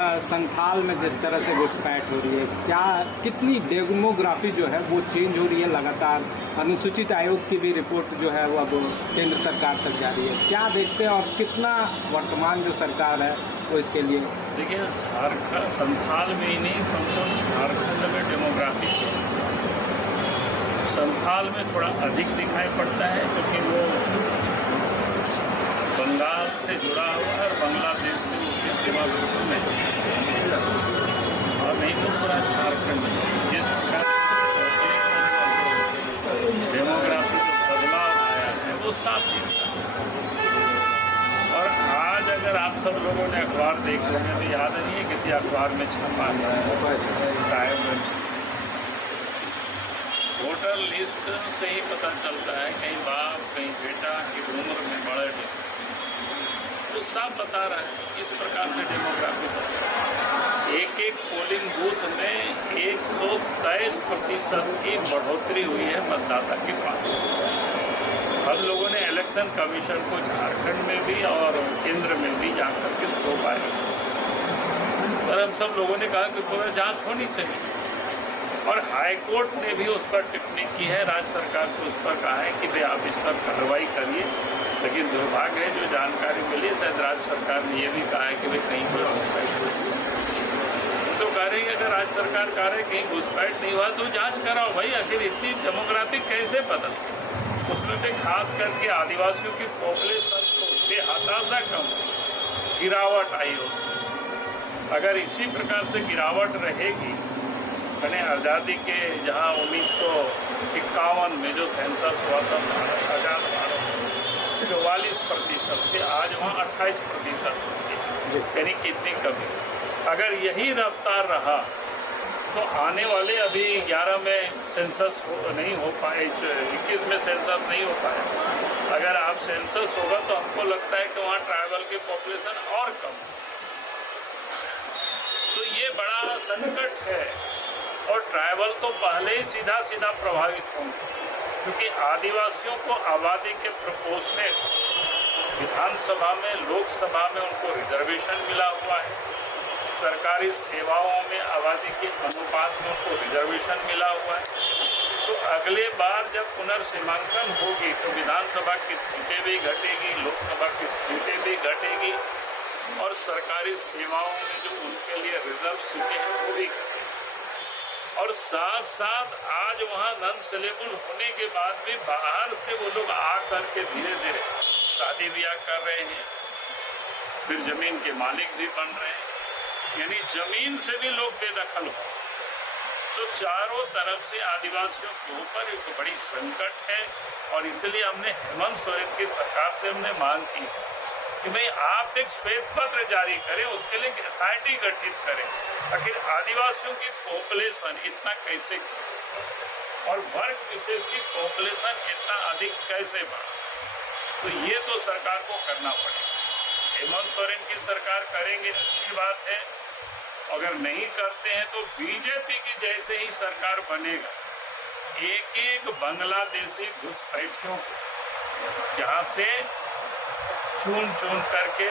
संथाल में जिस तरह से घुसपैठ हो रही है, क्या कितनी डेमोग्राफी जो है वो चेंज हो रही है लगातार। अनुसूचित आयोग की भी रिपोर्ट जो है वो अब केंद्र सरकार तक जा रही है, क्या देखते हैं और कितना वर्तमान जो सरकार है वो इसके लिए। देखिए, झारखंड संथाल में ही नहीं, संपूर्ण झारखंड में डेमोग्राफी संथाल में थोड़ा अधिक दिखाई पड़ता है, क्योंकि वो बंगाल से जुड़ा हुआ है और बांग्लादेश से उसकी सीमा बिल्कुल नहीं और नहीं तो पूरा झारखंड में जिस प्रकार डेमोग्राफी जो बदलाव आया है वो साफ दिखता है। और आज अगर आप सब लोगों ने अखबार देखे हैं तो याद नहीं है किसी अखबार में छपा है वोटर लिस्ट से ही पता चलता है कहीं बाप कहीं बेटा की उम्र में बड़े तो सब बता रहा है इस प्रकार से डेमोग्राफी एक पोलिंग बूथ में 123% की बढ़ोतरी हुई है मतदाता के पास। हम लोगों ने इलेक्शन कमीशन को झारखंड में भी और केंद्र में भी जाकर के सौंपा है और हम सब लोगों ने कहा कि पूरा जांच होनी चाहिए और हाई कोर्ट ने भी उस पर टिप्पणी की है, राज्य सरकार को उस पर कहा है कि भाई आप इस पर कार्रवाई करिए। लेकिन दुर्भाग्य है जो जानकारी मिली शायद राज्य सरकार ने यह भी कहा है कि भाई कहीं कोई तो कह रही है अगर राज्य सरकार कह रहे कहीं घुसपैठ नहीं हुआ तो जांच कराओ भाई, आखिर इतनी डेमोग्राफी कैसे बदल। उसमें भी खास करके आदिवासियों की पॉपुलेशन को बेहताशा कम गिरावट आई उसमें। अगर इसी प्रकार से गिरावट रहेगी मैंने आज़ादी के जहाँ 1951 में जो सेंसस हुआ था आज़ाद भारत 44% से आज वहाँ 28% यानी कितनी कमी। अगर यही रफ्तार रहा तो आने वाले अभी 11 में सेंसस नहीं हो पाए, 21 में सेंसस नहीं हो पाए। अगर आप सेंसस होगा तो हमको लगता है कि वहाँ ट्राइबल की पॉपुलेशन और कम। तो ये बड़ा संकट है और ट्राइबल तो पहले ही सीधा सीधा प्रभावित होंगे, क्योंकि आदिवासियों को आबादी के प्रोपोर्शनेट विधानसभा में लोकसभा में उनको रिजर्वेशन मिला हुआ है, सरकारी सेवाओं में आबादी के अनुपात में उनको रिजर्वेशन मिला हुआ है। तो अगले बार जब पुनर्सीमांकन होगी तो विधानसभा की सीटें भी घटेगी, लोकसभा की सीटें भी घटेगी और सरकारी सेवाओं में जो उनके लिए रिजर्व सीटें हैं वो भी। और साथ साथ आज वहाँ नॉन सेलेबल होने के बाद भी बाहर से वो लोग आ करके धीरे धीरे शादी ब्याह कर रहे हैं, फिर जमीन के मालिक भी बन रहे हैं, यानी जमीन से भी लोग बेदखल हो। तो चारों तरफ से आदिवासियों के ऊपर एक बड़ी संकट है और इसलिए हमने हेमंत सोरेन की सरकार से हमने मांग की है कि भाई आप एक श्वेत पत्र जारी करें, उसके लिए SIT गठित करें। आखिर आदिवासियों की पॉपुलेशन इतना कैसे और वर्ग विशेष की पॉपुलेशन इतना अधिक कैसे बढ़ा, तो ये तो सरकार को करना पड़ेगा। हेमंत सोरेन की सरकार करेंगे अच्छी बात है, अगर नहीं करते हैं तो बीजेपी की जैसे ही सरकार बनेगा एक बांग्लादेशी घुसपैठियों को यहाँ से चुन चुन करके